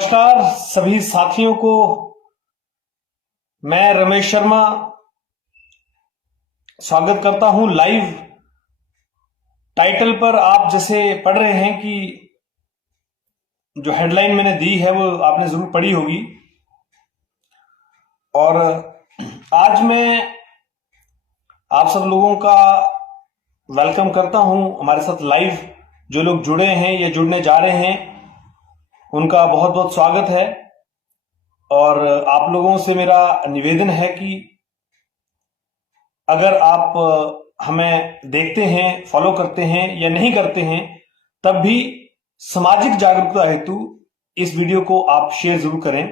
नमस्कार सभी साथियों को। मैं रमेश शर्मा स्वागत करता हूं लाइव। टाइटल पर आप जैसे पढ़ रहे हैं कि जो हेडलाइन मैंने दी है वो आपने जरूर पढ़ी होगी। और आज मैं आप सब लोगों का वेलकम करता हूं हमारे साथ लाइव। जो लोग जुड़े हैं या जुड़ने जा रहे हैं उनका बहुत बहुत स्वागत है। और आप लोगों से मेरा निवेदन है कि अगर आप हमें देखते हैं, फॉलो करते हैं या नहीं करते हैं, तब भी सामाजिक जागरूकता हेतु इस वीडियो को आप शेयर जरूर करें,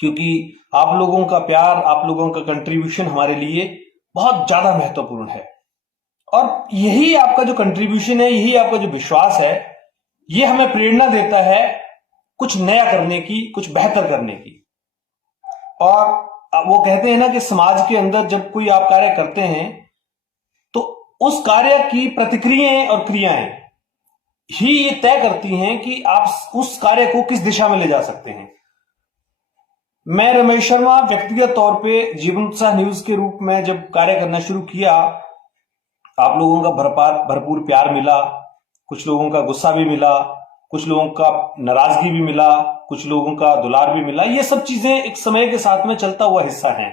क्योंकि आप लोगों का प्यार, आप लोगों का कंट्रीब्यूशन हमारे लिए बहुत ज्यादा महत्वपूर्ण है। और यही आपका जो कंट्रीब्यूशन है, यही आपका जो विश्वास है, ये हमें प्रेरणा देता है कुछ नया करने की, कुछ बेहतर करने की। और वो कहते हैं ना कि समाज के अंदर जब कोई आप कार्य करते हैं तो उस कार्य की प्रतिक्रियाएं और क्रियाएं ही ये तय करती हैं कि आप उस कार्य को किस दिशा में ले जा सकते हैं। मैं रमेश शर्मा व्यक्तिगत तौर पे जीवन उत्साह न्यूज के रूप में जब कार्य करना शुरू किया, आप लोगों का भरपूर प्यार मिला, कुछ लोगों का गुस्सा भी मिला, कुछ लोगों का नाराजगी भी मिला, कुछ लोगों का दुलार भी मिला। ये सब चीजें एक समय के साथ में चलता हुआ हिस्सा है।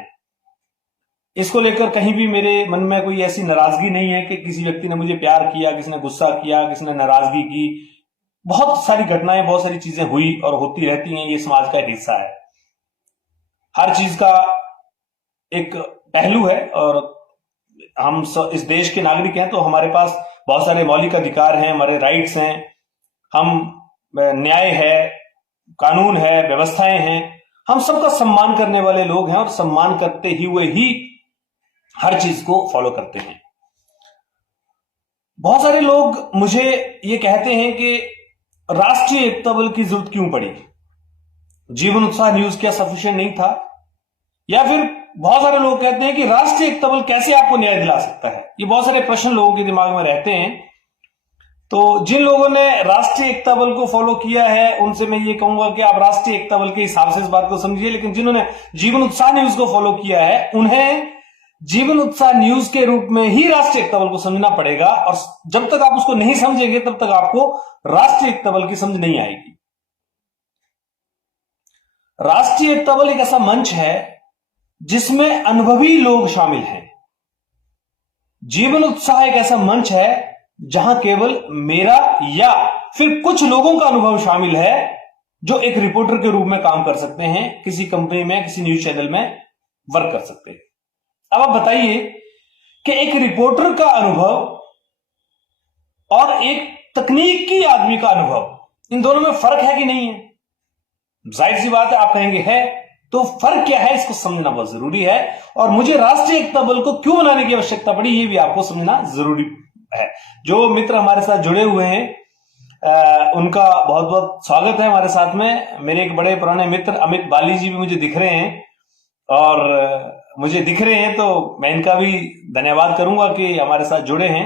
इसको लेकर कहीं भी मेरे मन में कोई ऐसी नाराजगी नहीं है कि किसी व्यक्ति ने मुझे प्यार किया, किसी ने गुस्सा किया, किसी ने नाराजगी की। बहुत सारी घटनाएं, बहुत सारी चीजें हुई और होती रहती हैं। ये समाज का एक हिस्सा है। हर चीज का एक पहलू है और हम इस देश के नागरिक हैं, तो हमारे पास बहुत सारे मौलिक अधिकार हैं, हमारे राइट्स हैं, हम न्याय है, कानून है, व्यवस्थाएं हैं। हम सबका सम्मान करने वाले लोग हैं और सम्मान करते ही हुए ही हर चीज को फॉलो करते हैं। बहुत सारे लोग मुझे ये कहते हैं कि राष्ट्रीय एकता बल की जरूरत क्यों पड़ी, जीवन उत्साह न्यूज क्या सफिशिएंट नहीं था? या फिर बहुत सारे लोग कहते हैं कि राष्ट्रीय एकता बल कैसे आपको न्याय दिला सकता है? ये बहुत सारे प्रश्न लोगों के दिमाग में रहते हैं। तो जिन लोगों ने राष्ट्रीय एकता बल को फॉलो किया है उनसे मैं ये कहूंगा कि आप राष्ट्रीय एकता बल के हिसाब से इस बात को समझिए, लेकिन जिन्होंने जीवन उत्साह न्यूज को फॉलो किया है उन्हें जीवन उत्साह न्यूज के रूप में ही राष्ट्रीय एकता बल को समझना पड़ेगा। और जब तक आप उसको नहीं समझेंगे तब तक आपको राष्ट्रीय एकता बल की समझ नहीं आएगी। राष्ट्रीय एकता बल एक ऐसा मंच है जिसमें अनुभवी लोग शामिल हैं। जीवन उत्साह एक ऐसा मंच है जहां केवल मेरा या फिर कुछ लोगों का अनुभव शामिल है जो एक रिपोर्टर के रूप में काम कर सकते हैं, किसी कंपनी में, किसी न्यूज चैनल में वर्क कर सकते हैं। अब आप बताइए कि एक रिपोर्टर का अनुभव और एक तकनीकी आदमी का अनुभव, इन दोनों में फर्क है कि नहीं है? जाहिर सी बात है, आप कहेंगे है। तो फर्क क्या है, इसको समझना बहुत जरूरी है। और मुझे राष्ट्रीय एकता बल को क्यों बनाने की आवश्यकता पड़ी, ये भी आपको समझना जरूरी है। जो मित्र हमारे साथ जुड़े हुए हैं उनका बहुत बहुत स्वागत है हमारे साथ में। मेरे एक बड़े पुराने मित्र अमित बाली जी भी मुझे दिख रहे हैं और मुझे दिख रहे हैं, तो मैं इनका भी धन्यवाद करूंगा कि हमारे साथ जुड़े हैं।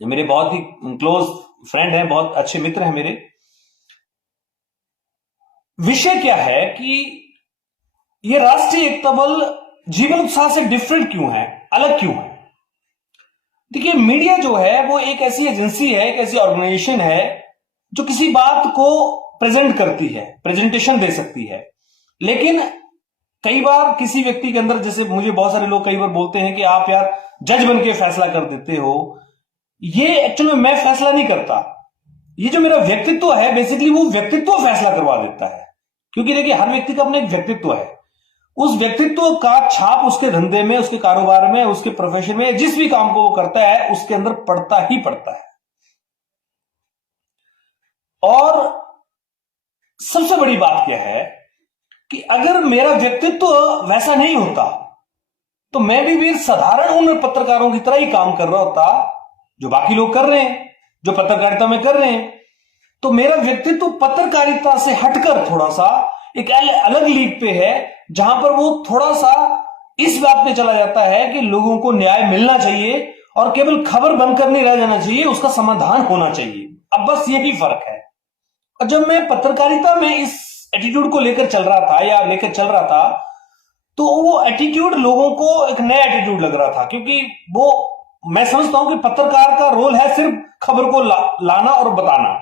ये मेरे बहुत ही क्लोज फ्रेंड हैं, बहुत अच्छे मित्र हैं मेरे। विषय क्या है कि ये राष्ट्रीय एकता बल जीवन उत्साह से डिफरेंट क्यों है, अलग क्यों है? देखिए, मीडिया जो है वो एक ऐसी एजेंसी है, एक ऐसी ऑर्गेनाइजेशन है जो किसी बात को प्रेजेंट करती है, प्रेजेंटेशन दे सकती है। लेकिन कई बार किसी व्यक्ति के अंदर, जैसे मुझे बहुत सारे लोग कई बार बोलते हैं कि आप यार जज बन के फैसला कर देते हो। ये एक्चुअली मैं फैसला नहीं करता, ये जो मेरा व्यक्तित्व है बेसिकली वो व्यक्तित्व फैसला करवा देता है। क्योंकि देखिए, हर व्यक्ति का अपना एक व्यक्तित्व है। उस व्यक्तित्व का छाप उसके धंधे में, उसके कारोबार में, उसके प्रोफेशन में, जिस भी काम को वो करता है उसके अंदर पड़ता ही पड़ता है। और सबसे बड़ी बात क्या है कि अगर मेरा व्यक्तित्व वैसा नहीं होता तो मैं भी साधारण उन पत्रकारों की तरह ही काम कर रहा होता जो बाकी लोग कर रहे हैं, जो पत्रकारिता में कर रहे हैं। तो मेरा व्यक्तित्व पत्रकारिता से हटकर थोड़ा सा एक अलग लीग पे है, जहां पर वो थोड़ा सा इस बात पे चला जाता है कि लोगों को न्याय मिलना चाहिए और केवल खबर बनकर नहीं रह जाना चाहिए, उसका समाधान होना चाहिए। अब बस यही फर्क है। और जब मैं पत्रकारिता में इस एटीट्यूड को लेकर चल रहा था या लेकर चल रहा था, तो वो एटीट्यूड लोगों को एक नया एटीट्यूड लग रहा था, क्योंकि वो मैं समझता हूं कि पत्रकार का रोल है सिर्फ खबर को लाना और बताना।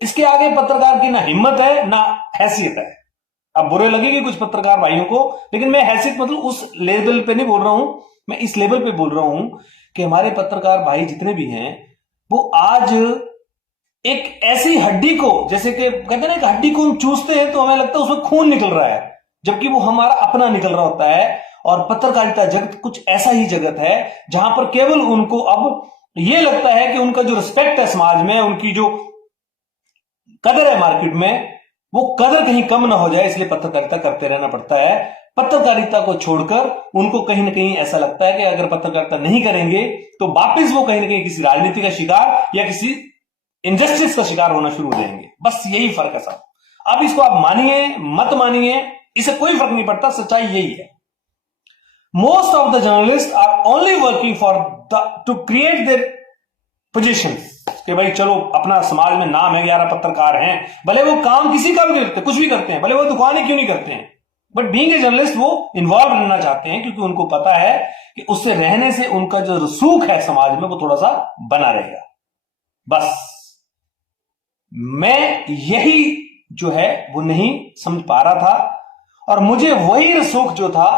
इसके आगे पत्रकार की ना हिम्मत है ना हैसियत है। अब बुरे लगेगी कुछ पत्रकार भाइयों को, लेकिन मैं हैसियत मतलब उस लेवल पे नहीं बोल रहा हूं, मैं इस लेवल पे बोल रहा हूं कि हमारे पत्रकार भाई जितने भी हैं वो आज एक ऐसी हड्डी को, जैसे कि कहते हैं ना कि हड्डी को हम चूसते हैं तो हमें लगता है उसमें खून निकल रहा है, जबकि वो हमारा अपना निकल रहा होता है। और पत्रकारिता जगत कुछ ऐसा ही जगत है जहां पर केवल उनको अब यह लगता है कि उनका जो रिस्पेक्ट है समाज में, उनकी जो कदर है मार्केट में, वो कदर कहीं कम ना हो जाए, इसलिए पत्रकारिता करते रहना पड़ता है। पत्रकारिता को छोड़कर उनको कहीं ना कहीं ऐसा लगता है कि अगर पत्रकारिता नहीं करेंगे तो वापिस वो कहीं ना कहीं किसी राजनीति का शिकार या किसी इनजस्टिस का शिकार होना शुरू हो जाएंगे। बस यही फर्क है साहब। अब इसको आप मानिए मत मानिए, इसे कोई फर्क नहीं पड़ता, सच्चाई यही है। Most of the journalist are only working for to create their positions, कि भाई चलो अपना समाज में नाम है, 11 पत्रकार हैं, भले वो काम किसी का भी करते, कुछ भी करते हैं, भले वो दुकानें क्यों नहीं करते हैं, बट बीइंग ए जर्नलिस्ट वो इन्वॉल्व रहना चाहते हैं, क्योंकि उनको पता है कि उससे रहने से उनका जो रसूख है समाज में वो थोड़ा सा बना रहेगा। बस मैं यही जो है वो नहीं समझ पा रहा था, और मुझे वही रसूख जो था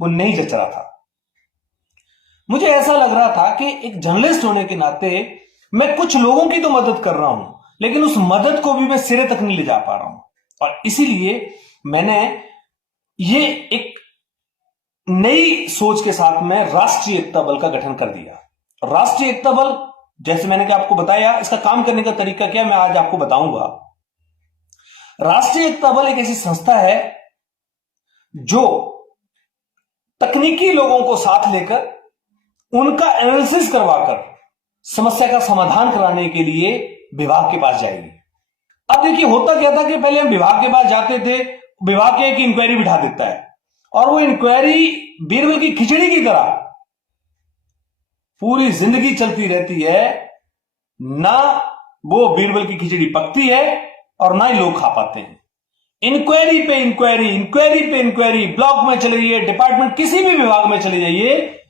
वो नहीं जच रहा था। मुझे ऐसा लग रहा था कि एक जर्नलिस्ट होने के नाते मैं कुछ लोगों की तो मदद कर रहा हूं, लेकिन उस मदद को भी मैं सिरे तक नहीं ले जा पा रहा हूं। और इसीलिए मैंने ये एक नई सोच के साथ में राष्ट्रीय एकता बल का गठन कर दिया। राष्ट्रीय एकता बल, जैसे मैंने आपको बताया, इसका काम करने का तरीका क्या मैं आज आपको बताऊंगा। राष्ट्रीय एकता बल एक ऐसी संस्था है जो तकनीकी लोगों को साथ लेकर उनका एनालिसिस करवाकर समस्या का समाधान कराने के लिए विभाग के पास जाएगी। अब देखिए होता क्या था कि पहले हम विभाग के पास जाते थे, विभाग के एक इंक्वायरी बिठा देता है, और वो इंक्वायरी बीरबल की खिचड़ी की तरह पूरी जिंदगी चलती रहती है। ना वो बीरबल की खिचड़ी पकती है और ना ही लोग खा पाते हैं। इंक्वायरी पे इंक्वायरी, इंक्वायरी पे इंक्वायरी, ब्लॉक में चले जाइए, डिपार्टमेंट किसी भी विभाग में चले जाइए,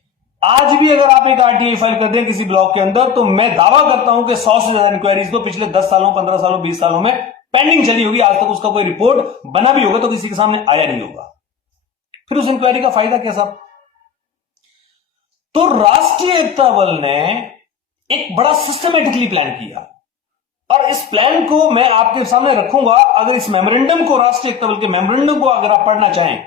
आज भी अगर आप एक आरटीआई फाइल कर दें किसी ब्लॉक के अंदर, तो मैं दावा करता हूं कि 100 से ज्यादा इंक्वायरीज तो पिछले 10 सालों, 15 सालों, 20 सालों में पेंडिंग चली होगी। आज तक उसका कोई रिपोर्ट बना भी होगा तो किसी के सामने आया नहीं होगा। फिर उस इंक्वायरी का फायदा क्या साहब? तो राष्ट्रीय एकता बल ने एक बड़ा सिस्टमेटिकली प्लान किया, और इस प्लान को मैं आपके सामने रखूंगा। अगर इस मेमोरेंडम को, राष्ट्रीय एकता बल के मेमोरेंडम को अगर आप पढ़ना चाहें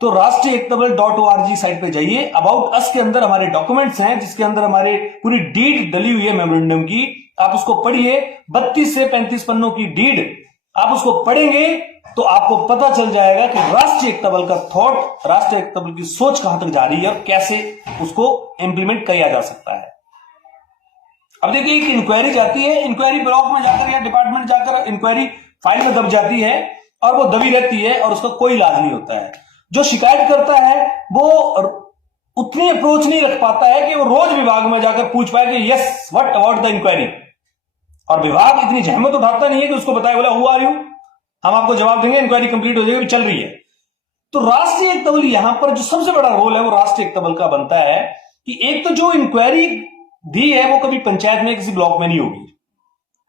तो राष्ट्रीय एकता बल .org साइट पे जाइए। अबाउट अस के अंदर हमारे डॉक्यूमेंट्स हैं, जिसके अंदर हमारे पूरी डीड डली हुई है मेमोरेंडम की। आप उसको पढ़िए, 32 से 35 पन्नों की डीड आप उसको पढ़ेंगे तो आपको पता चल जाएगा कि राष्ट्रीय एकता बल का थॉट, राष्ट्रीय एकता बल की सोच कहां तक जा रही है और कैसे उसको इंप्लीमेंट किया जा सकता है। अब देखिए एक इंक्वायरी जाती है, इंक्वायरी ब्लॉक में जाकर या डिपार्टमेंट जाकर इंक्वायरी फाइल में दब जाती है, और वो दबी रहती है और उसका कोई इलाज नहीं होता है। जो शिकायत करता है वो उतनी अप्रोच नहीं रख पाता है कि वो रोज विभाग में जाकर पूछ पाए कि yes what about the inquiry, और विभाग इतनी जहमत उठाता नहीं है कि उसको बताए, बोला हु आर यू, हम आपको जवाब देंगे, इंक्वायरी कंप्लीट हो जाएगी, चल रही है। तो राष्ट्रीय एकता बल यहां पर जो सबसे बड़ा रोल है वो राष्ट्रीय एकता बल का बनता है कि एक तो जो इंक्वायरी दी है वो कभी पंचायत में किसी ब्लॉक में नहीं होगी।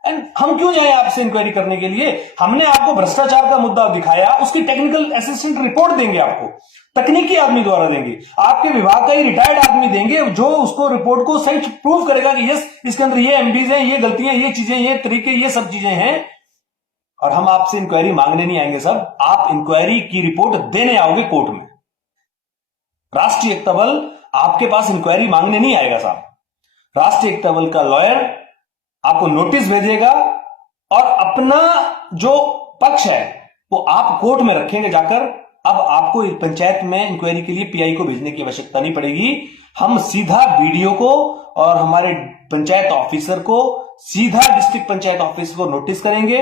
एंड हम क्यों जाए आपसे इंक्वायरी करने के लिए? हमने आपको भ्रष्टाचार का मुद्दा दिखाया, उसकी टेक्निकल असिस्टेंट रिपोर्ट देंगे, आपको तकनीकी आदमी द्वारा देंगे, आपके विभाग का ही रिटायर्ड आदमी देंगे, जो उसको रिपोर्ट को सेल्फ प्रूव करेगा कि यस इसके अंदर ये एमबीज हैं, ये गलतियां, ये चीजें, ये तरीके, ये सब चीजें हैं। और हम आपसे इंक्वायरी मांगने नहीं आएंगे साहब, आप इंक्वायरी की रिपोर्ट देने आओगे कोर्ट में। राष्ट्रीय एकता बल आपके पास इंक्वायरी मांगने नहीं आएगा साहब। राष्ट्रीय एकता बल का लॉयर आपको नोटिस भेजेगा और अपना जो पक्ष है वो आप कोर्ट में रखेंगे जाकर। अब आपको पंचायत में इंक्वायरी के लिए पीआई को भेजने की आवश्यकता नहीं पड़ेगी। हम सीधा बीडीओ को और हमारे पंचायत ऑफिसर को सीधा डिस्ट्रिक्ट पंचायत ऑफिस को नोटिस करेंगे,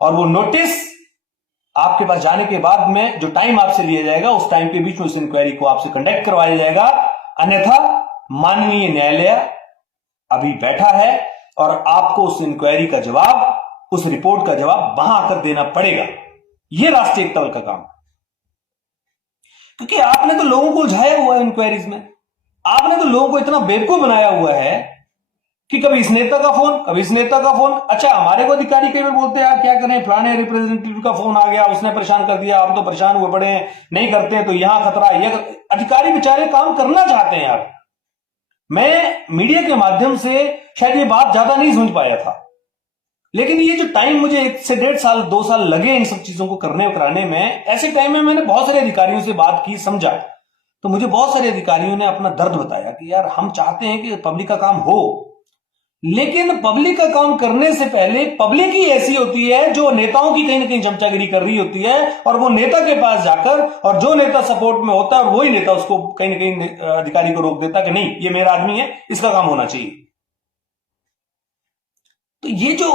और वो नोटिस आपके पास जाने के बाद में जो टाइम आपसे लिया जाएगा उस टाइम के बीच में उस इंक्वायरी को आपसे कंडक्ट करवाया जाएगा। अन्यथा माननीय न्यायालय अभी बैठा है और आपको उस इंक्वायरी का जवाब उस रिपोर्ट का जवाब वहां आकर देना पड़ेगा। यह राष्ट्रीय एकता बल का काम है। क्योंकि आपने तो लोगों को उलझाया हुआ है इंक्वायरीज में, आपने तो लोगों को इतना बेवकूफ बनाया हुआ है कि कभी इस नेता का फोन, कभी इस नेता का फोन। अच्छा, हमारे को अधिकारी कई बार बोलते हैं यार क्या करें, फलाने रिप्रेजेंटेटिव का फोन आ गया, उसने परेशान कर दिया, आप तो परेशान हुए पड़े हैं, नहीं करते हैं तो यहां खतरा है। अधिकारी बेचारे काम करना चाहते हैं यार। मैं मीडिया के माध्यम से शायद ये बात ज्यादा नहीं समझ पाया था, लेकिन ये जो टाइम मुझे 1 से 1.5 साल 2 साल लगे इन सब चीजों को करने और कराने में, ऐसे टाइम में मैंने बहुत सारे अधिकारियों से बात की, समझा, तो मुझे बहुत सारे अधिकारियों ने अपना दर्द बताया कि यार हम चाहते हैं कि पब्लिक का काम हो, लेकिन पब्लिक का काम करने से पहले पब्लिक ही ऐसी होती है जो नेताओं की कहीं ना कहीं चमचागिरी कर रही होती है, और वो नेता के पास जाकर, और जो नेता सपोर्ट में होता है और वही नेता उसको कहीं ना कहीं अधिकारी को रोक देता कि नहीं ये मेरा आदमी है, इसका काम होना चाहिए। तो ये जो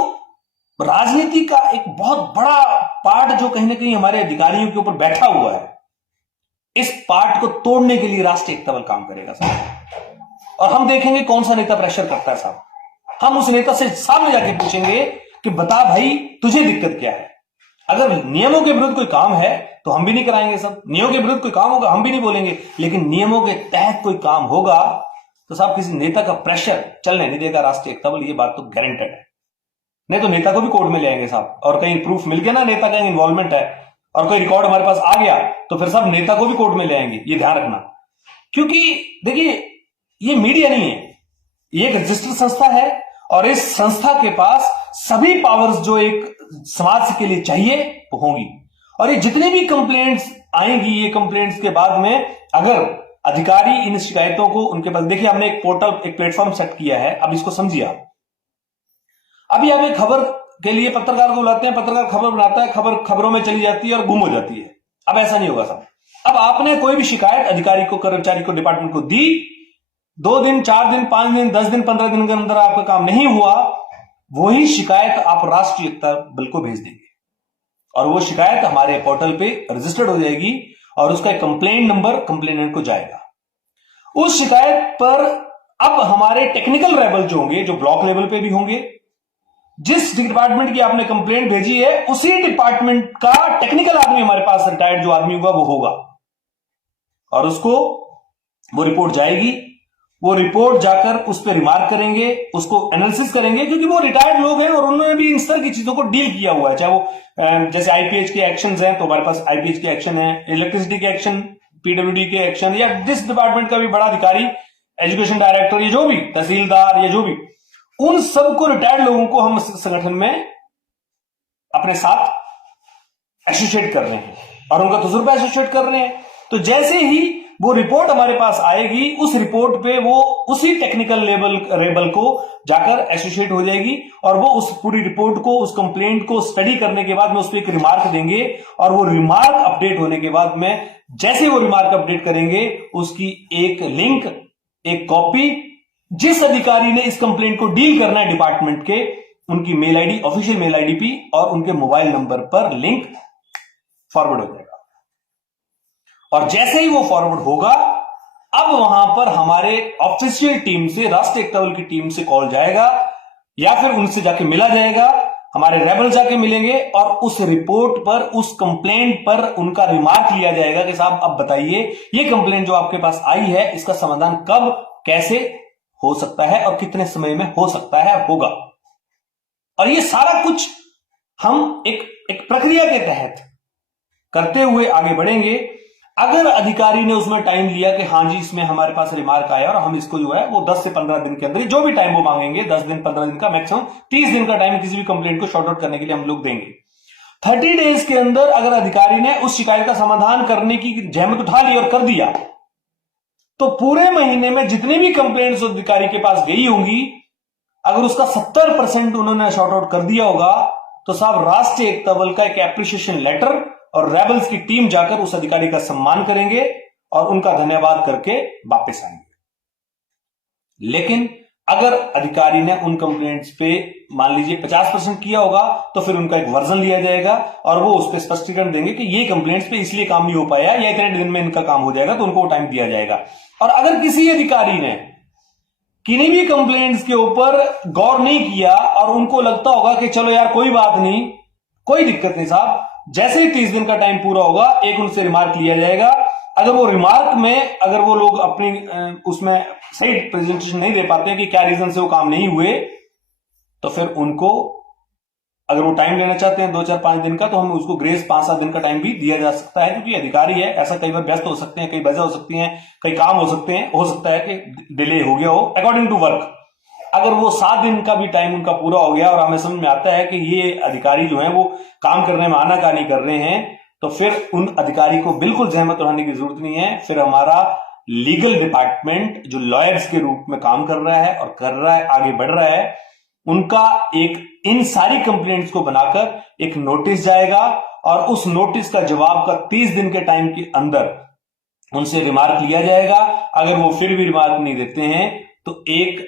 राजनीति का एक बहुत बड़ा पार्ट जो कहीं ना कहीं हमारे अधिकारियों के ऊपर बैठा हुआ है, इस पार्ट को तोड़ने के लिए राष्ट्रीय एकता बल काम करेगा साहब। और हम देखेंगे कौन सा नेता प्रेशर करता है साहब। हम उस नेता से सामने जाके पूछेंगे कि बता भाई तुझे दिक्कत क्या है। अगर नियमों के विरुद्ध कोई काम है तो हम भी नहीं कराएंगे, सब नियमों के विरुद्ध कोई काम होगा हम भी नहीं बोलेंगे, लेकिन नियमों के तहत कोई काम होगा तो साहब किसी नेता का प्रेशर चलने नहीं देगा राष्ट्रीय एकता बल। ये बात तो गारंटेड है। नहीं तो नेता को भी कोर्ट में ले आएंगे साहब, और कहीं प्रूफ मिल गया ना नेता का इन्वॉल्वमेंट है और कोई रिकॉर्ड हमारे पास आ गया तो फिर साहब नेता को भी कोर्ट में ले आएंगे, ये ध्यान रखना। क्योंकि देखिए ये मीडिया नहीं है, ये एक रजिस्टर्ड संस्था है, और इस संस्था के पास सभी पावर्स जो एक समाज के लिए चाहिए वो होंगी। और ये जितनी भी कंप्लेंट्स आएंगी, ये कंप्लेंट्स के बाद में अगर अधिकारी इन शिकायतों को उनके पास, देखिए हमने एक पोर्टल, एक प्लेटफॉर्म सेट किया है, अब इसको समझिए आप। अभी आप एक खबर के लिए पत्रकार को बुलाते हैं, पत्रकार खबर बनाता है, खबर खबरों में चली जाती है और गुम हो जाती है। अब ऐसा नहीं होगा साहब। अब आपने कोई भी शिकायत अधिकारी को, कर्मचारी को, डिपार्टमेंट को दी, 2 दिन 4 दिन 5 दिन 10 दिन 15 दिन के अंदर आपका काम नहीं हुआ, वही शिकायत आप राष्ट्रीय एकता बल को भेज देंगे और वो शिकायत हमारे पोर्टल पे रजिस्टर्ड हो जाएगी और उसका कंप्लेंट नंबर कंप्लेनेंट को जाएगा। उस शिकायत पर अब हमारे टेक्निकल लेवल जो होंगे, जो ब्लॉक लेवल पे भी होंगे, जिस डिपार्टमेंट की आपने कंप्लेंट भेजी है उसी डिपार्टमेंट का टेक्निकल आदमी हमारे पास, रिटायर्ड जो आदमी होगा वो होगा, और उसको वो रिपोर्ट जाएगी। वो रिपोर्ट जाकर उस पर रिमार्क करेंगे, उसको एनालिसिस करेंगे, क्योंकि वो रिटायर्ड लोग हैं और उन्होंने भी इन तरह की चीजों को डील किया हुआ है। चाहे वो जैसे आईपीएच के एक्शन हैं तो हमारे पास आईपीएच के एक्शन है, इलेक्ट्रिसिटी के एक्शन, पीडब्ल्यूडी के एक्शन, या जिस डिपार्टमेंट का भी बड़ा अधिकारी, एजुकेशन डायरेक्टर, ये जो भी तहसीलदार, ये जो भी, उन सबको, रिटायर्ड लोगों को हम संगठन में अपने साथ एसोसिएट कर रहे हैं और उनका तजुर्बा एसोसिएट कर रहे हैं। तो जैसे ही वो रिपोर्ट हमारे पास आएगी, उस रिपोर्ट पे वो उसी टेक्निकल लेवल को जाकर एसोसिएट हो जाएगी और वो उस पूरी रिपोर्ट को, उस कंप्लेंट को स्टडी करने के बाद में उस पर एक रिमार्क देंगे, और वो रिमार्क अपडेट होने के बाद में जैसे वो रिमार्क अपडेट करेंगे उसकी एक लिंक, एक कॉपी जिस अधिकारी ने इस कंप्लेंट को डील करना है डिपार्टमेंट के, उनकी mail ID, official mail ID पे और उनके मोबाइल नंबर पर लिंक फॉरवर्ड हो जाएगा। और जैसे ही वो फॉरवर्ड होगा, अब वहां पर हमारे ऑफिशियल टीम से, राष्ट्रीय एकता बल की टीम से कॉल जाएगा या फिर उनसे जाके मिला जाएगा, हमारे रेबल जाके मिलेंगे और उस रिपोर्ट पर, उस कंप्लेंट पर उनका रिमार्क लिया जाएगा कि साहब अब बताइए ये कंप्लेंट जो आपके पास आई है इसका समाधान कब, कैसे हो सकता है और कितने समय में हो सकता है, होगा। और ये सारा कुछ हम एक प्रक्रिया के तहत करते हुए आगे बढ़ेंगे। अगर अधिकारी ने उसमें टाइम लिया कि हाँ जी इसमें हमारे पास रिमार्क आया और हम इसको जो है वो 10 से 15 दिन के अंदर, जो भी टाइम वो मांगेंगे, 10 दिन 15 दिन का, मैक्सिमम 30 दिन का टाइम किसी भी कंप्लेंट को शॉर्ट आउट करने के लिए हम लोग देंगे। 30 डेज के अंदर अगर अधिकारी ने उस शिकायत का समाधान करने की जहमत उठा ली और कर दिया, तो पूरे महीने में जितनी भी कंप्लेंट्स अधिकारी के पास गई होंगी, अगर उसका 70% उन्होंने शॉर्ट आउट कर दिया होगा, तो साहब राष्ट्रीय एकता बल का एक एप्रिसिएशन लेटर और रेबल्स की टीम जाकर उस अधिकारी का सम्मान करेंगे और उनका धन्यवाद करके वापस आएंगे। लेकिन अगर अधिकारी ने उन कंप्लेंट्स पे मान लीजिए 50% किया होगा, तो फिर उनका एक वर्जन लिया जाएगा और वो उस पर स्पष्टीकरण देंगे कि ये कंप्लेंट्स पे इसलिए काम नहीं हो पाया या इतने दिन में इनका काम हो जाएगा, तो उनको टाइम दिया जाएगा। और अगर किसी अधिकारी ने किन्हीं भी कंप्लेंट्स के ऊपर गौर नहीं किया और उनको लगता होगा कि चलो यार कोई बात नहीं, कोई दिक्कत नहीं साहब, जैसे ही 30 दिन का टाइम पूरा होगा एक उनसे रिमार्क लिया जाएगा। अगर वो रिमार्क में अगर वो लोग अपनी उसमें सही प्रेजेंटेशन नहीं दे पाते हैं कि क्या रीजन से वो काम नहीं हुए, तो फिर उनको अगर वो टाइम लेना चाहते हैं 2-4-5 दिन का, तो हम उसको ग्रेस 5-7 दिन का टाइम भी दिया जा सकता है, क्योंकि अधिकारी है, ऐसा कई बार व्यस्त हो सकते हैं, कई वजह हो सकती है, कई काम हो सकते हैं, हो सकता है कि डिले हो गया हो अकॉर्डिंग टू वर्क। अगर वो 7 दिन का भी टाइम उनका पूरा हो गया और हमें समझ में आता है कि ये अधिकारी जो है वो काम करने में आनाकानी कर रहे हैं, तो फिर उन अधिकारी को बिल्कुल जहमत उठाने की जरूरत नहीं है। फिर हमारा लीगल डिपार्टमेंट जो लॉयर्स के रूप में काम कर रहा है और कर रहा है, आगे बढ़ रहा है, उनका एक इन सारी कंप्लेंट्स को बनाकर एक नोटिस जाएगा और उस नोटिस का जवाब का 30 दिन के टाइम के अंदर उनसे रिमार्क लिया जाएगा। अगर वो फिर भी रिमार्क नहीं देते हैं तो एक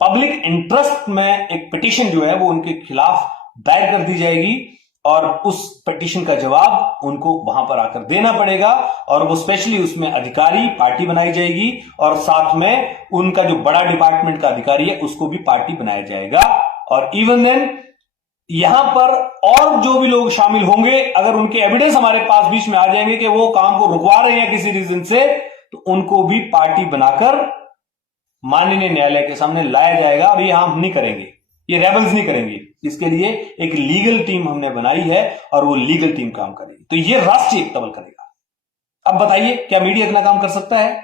पब्लिक इंटरेस्ट में एक पिटीशन जो है वो उनके खिलाफ दायर कर दी जाएगी और उस पिटीशन का जवाब उनको वहां पर आकर देना पड़ेगा और वो स्पेशली उसमें अधिकारी पार्टी बनाई जाएगी और साथ में उनका जो बड़ा डिपार्टमेंट का अधिकारी है उसको भी पार्टी बनाया जाएगा। और इवन देन यहां पर और जो भी लोग शामिल होंगे, अगर उनके एविडेंस हमारे पास बीच में आ जाएंगे कि वो काम को रुकवा रहे हैं किसी रीजन से, तो उनको भी पार्टी बनाकर माननीय न्यायालय के सामने लाया जाएगा। अभी हम नहीं करेंगे, ये रेबल्स नहीं करेंगे, इसके लिए एक लीगल टीम हमने बनाई है और वो लीगल टीम काम करेगी। तो ये राष्ट्रीय एकता बल करेगा। अब बताइए क्या मीडिया इतना काम कर सकता है?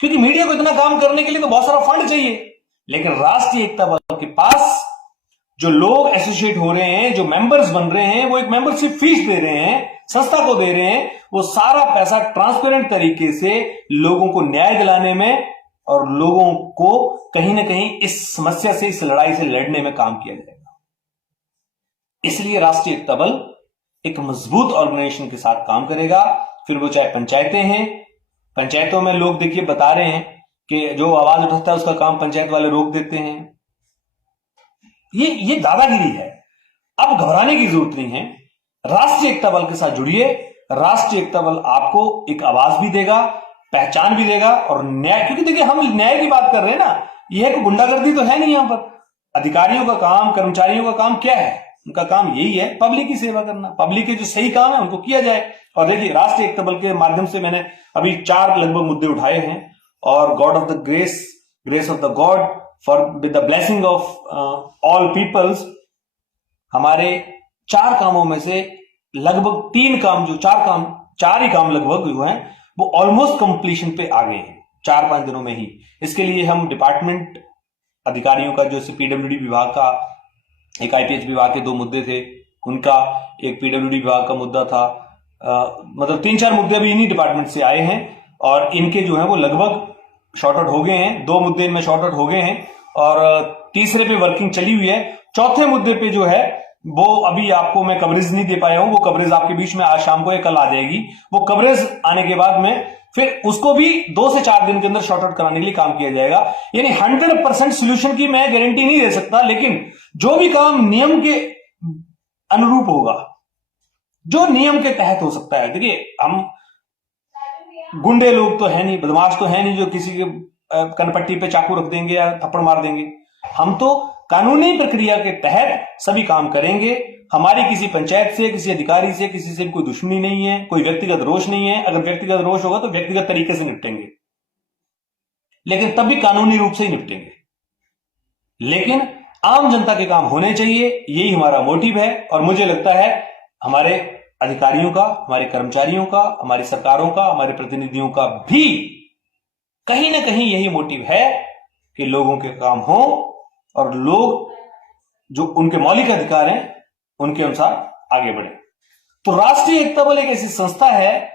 क्योंकि मीडिया को इतना काम करने के लिए तो बहुत सारा फंड चाहिए, लेकिन राष्ट्रीय एकता बल के पास जो लोग एसोसिएट हो रहे हैं, जो मेंबर्स बन रहे हैं, वो एक मेंबरशिप फीस दे रहे हैं, संस्था को दे रहे हैं, वो सारा पैसा ट्रांसपेरेंट तरीके से लोगों को न्याय दिलाने में और लोगों को कहीं ना कहीं इस समस्या से, इस लड़ाई से लड़ने में काम किया जाएगा। इसलिए राष्ट्रीय एकता बल एक मजबूत ऑर्गेनाइजेशन के साथ काम करेगा। फिर वो चाहे पंचायतें हैं, पंचायतों में लोग देखिए बता रहे हैं कि जो आवाज उठाता है उसका काम पंचायत वाले रोक देते हैं। ये दादागिरी है। अब घबराने की जरूरत नहीं है, राष्ट्रीय एकता बल के साथ जुड़िए। राष्ट्रीय एकता बल आपको एक आवाज भी देगा, पहचान भी देगा और न्याय, क्योंकि देखिए हम न्याय की बात कर रहे हैं ना, यह कोई गुंडागर्दी तो है नहीं। यहां पर अधिकारियों का काम, कर्मचारियों का काम क्या है? उनका काम यही है पब्लिक की सेवा करना, पब्लिक के जो सही काम है उनको किया जाए। और देखिए राष्ट्रीय एकता बल के माध्यम से मैंने अभी 4 लगभग मुद्दे उठाए हैं और God of the grace of the God for with the blessing of all peoples, हमारे 4 कामों में से लगभग 3 काम, जो 4 ही काम लगभग जो है वो ऑलमोस्ट कंप्लीशन पे आ गए हैं 4-5 दिनों में ही। इसके लिए हम डिपार्टमेंट अधिकारियों का, जैसे पीडब्ल्यूडी विभाग का, एक आईपीएच विभाग के 2 मुद्दे थे उनका, एक पीडब्ल्यूडी विभाग का मुद्दा था, मतलब 3-4 मुद्दे भी इन्हीं डिपार्टमेंट से आए हैं और इनके जो है वो लगभग शॉर्ट आउट हो गए हैं। 2 मुद्दे इनमें शॉर्ट आउट हो गए हैं और तीसरे पे वर्किंग चली हुई है। चौथे मुद्दे पे जो है वो अभी आपको मैं कवरेज नहीं दे पाया हूं, वो कवरेज आपके बीच में आज शाम को या कल आ जाएगी। वो कवरेज आने के बाद में फिर उसको भी 2 से 4 दिन के अंदर शॉर्ट आउट कराने के लिए काम किया जाएगा। यानी 100% सोल्यूशन की मैं गारंटी नहीं दे सकता, लेकिन जो भी काम नियम के अनुरूप होगा, जो नियम के तहत हो सकता है। देखिए हम गुंडे लोग तो है नहीं, बदमाश तो है नहीं जो किसी के कनपट्टी पे चाकू रख देंगे या थप्पड़ मार देंगे। हम तो कानूनी प्रक्रिया के तहत सभी काम करेंगे। हमारी किसी पंचायत से, किसी अधिकारी से, किसी से भी कोई दुश्मनी नहीं है, कोई व्यक्तिगत रोष नहीं है। अगर व्यक्तिगत रोष होगा तो व्यक्तिगत तरीके से निपटेंगे, लेकिन तब भी कानूनी रूप से ही निपटेंगे। लेकिन आम जनता के काम होने चाहिए, यही हमारा मोटिव है। और मुझे लगता है हमारे अधिकारियों का, हमारे कर्मचारियों का, हमारी सरकारों का, हमारे प्रतिनिधियों का भी कहीं ना कहीं यही मोटिव है कि लोगों के काम हो और लोग जो उनके मौलिक अधिकार हैं उनके अनुसार आगे बढ़े। तो राष्ट्रीय एकता बल एक ऐसी संस्था है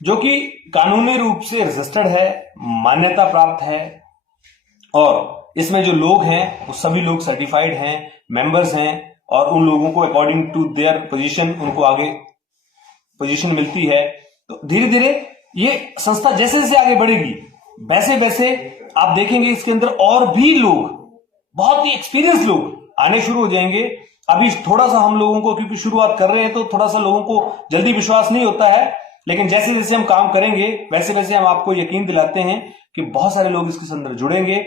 जो कि कानूनी रूप से रजिस्टर्ड है, मान्यता प्राप्त है और इसमें जो लोग हैं वो सभी लोग सर्टिफाइड हैं, मेंबर्स हैं और उन लोगों को अकॉर्डिंग टू देयर पोजीशन उनको आगे पोजीशन मिलती है। तो धीरे धीरे ये संस्था जैसे जैसे आगे बढ़ेगी वैसे वैसे आप देखेंगे इसके अंदर और भी लोग, बहुत ही एक्सपीरियंस लोग आने शुरू हो जाएंगे। अभी थोड़ा सा हम लोगों को, क्योंकि शुरुआत कर रहे हैं तो थोड़ा सा लोगों को जल्दी विश्वास नहीं होता है, लेकिन जैसे जैसे हम काम करेंगे वैसे वैसे हम आपको यकीन दिलाते हैं कि बहुत सारे लोग इसके अंदर जुड़ेंगे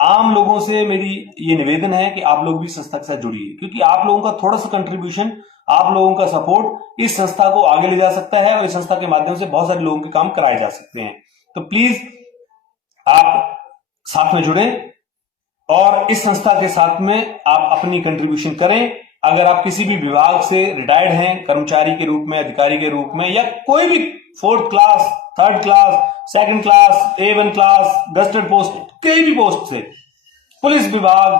आम लोगों से मेरी ये निवेदन है कि आप लोग भी संस्था के साथ जुड़िए, क्योंकि आप लोगों का थोड़ा सा कंट्रीब्यूशन, आप लोगों का सपोर्ट इस संस्था को आगे ले जा सकता है और इस संस्था के माध्यम से बहुत सारे लोगों के काम कराए जा सकते हैं। तो प्लीज आप साथ में जुड़े और इस संस्था के साथ में आप अपनी कंट्रीब्यूशन करें। अगर आप किसी भी विभाग से रिटायर्ड हैं, कर्मचारी के रूप में, अधिकारी के रूप में, या कोई भी 4th class, 3rd class, 2nd class, A1 class, gazetted post, कोई भी पोस्ट से, पुलिस विभाग,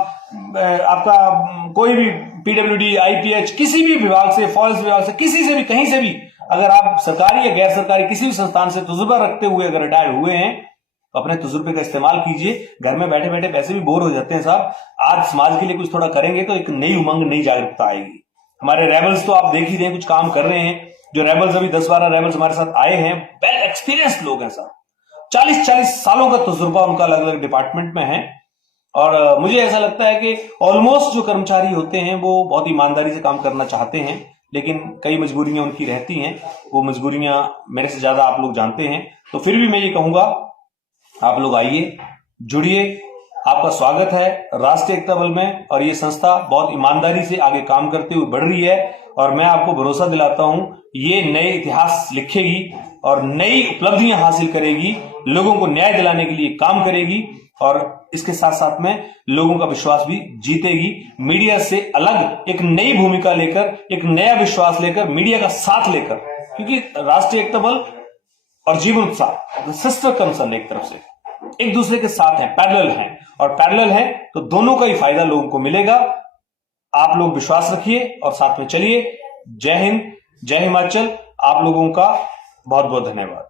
आपका कोई भी PWD, IPH, किसी भी विभाग से, फॉरेस्ट विभाग से, किसी से भी, कहीं से भी, अगर आप सरकारी या गैर सरकारी किसी भी संस्थान से तजुर्बा रखते हुए अगर रिटायर हुए हैं तो अपने तजुर्बे का इस्तेमाल कीजिए। घर में बैठे बैठे वैसे भी बोर हो जाते हैं साहब, आज समाज के लिए कुछ थोड़ा करेंगे तो एक नई उमंग, नई जागरूकता आएगी। हमारे रेबल्स तो आप देख ही रहे हैं, कुछ काम कर रहे हैं। जो रेबल्स अभी 10-12 रेबल्स हमारे साथ आए हैं, वेल एक्सपीरियंस्ड लोग हैं साहब, 40-40 सालों का तजुर्बा उनका अलग अलग डिपार्टमेंट में है। और मुझे ऐसा लगता है कि ऑलमोस्ट जो कर्मचारी होते हैं वो बहुत ईमानदारी से काम करना चाहते हैं, लेकिन कई मजबूरियां उनकी रहती हैं। वो मजबूरियां मेरे से ज्यादा आप लोग जानते हैं। तो फिर भी मैं ये कहूंगा, आप लोग आइए, जुड़िए, आपका स्वागत है राष्ट्रीय एकता बल में। और ये संस्था बहुत ईमानदारी से आगे काम करते हुए बढ़ रही है और मैं आपको भरोसा दिलाता हूं ये नए इतिहास लिखेगी और नई उपलब्धियां हासिल करेगी, लोगों को न्याय दिलाने के लिए काम करेगी और इसके साथ साथ में लोगों का विश्वास भी जीतेगी। मीडिया से अलग एक नई भूमिका लेकर, एक नया विश्वास लेकर, मीडिया का साथ लेकर, क्योंकि राष्ट्रीय एकता बल और जीवन उत्साह सिस्टर कंसर्न एक तरफ से एक दूसरे के साथ हैं, पैरेलल हैं, और पैरेलल हैं तो दोनों का ही फायदा लोगों को मिलेगा। आप लोग विश्वास रखिए और साथ में चलिए। जय हिंद, जय हिमाचल। आप लोगों का बहुत बहुत धन्यवाद।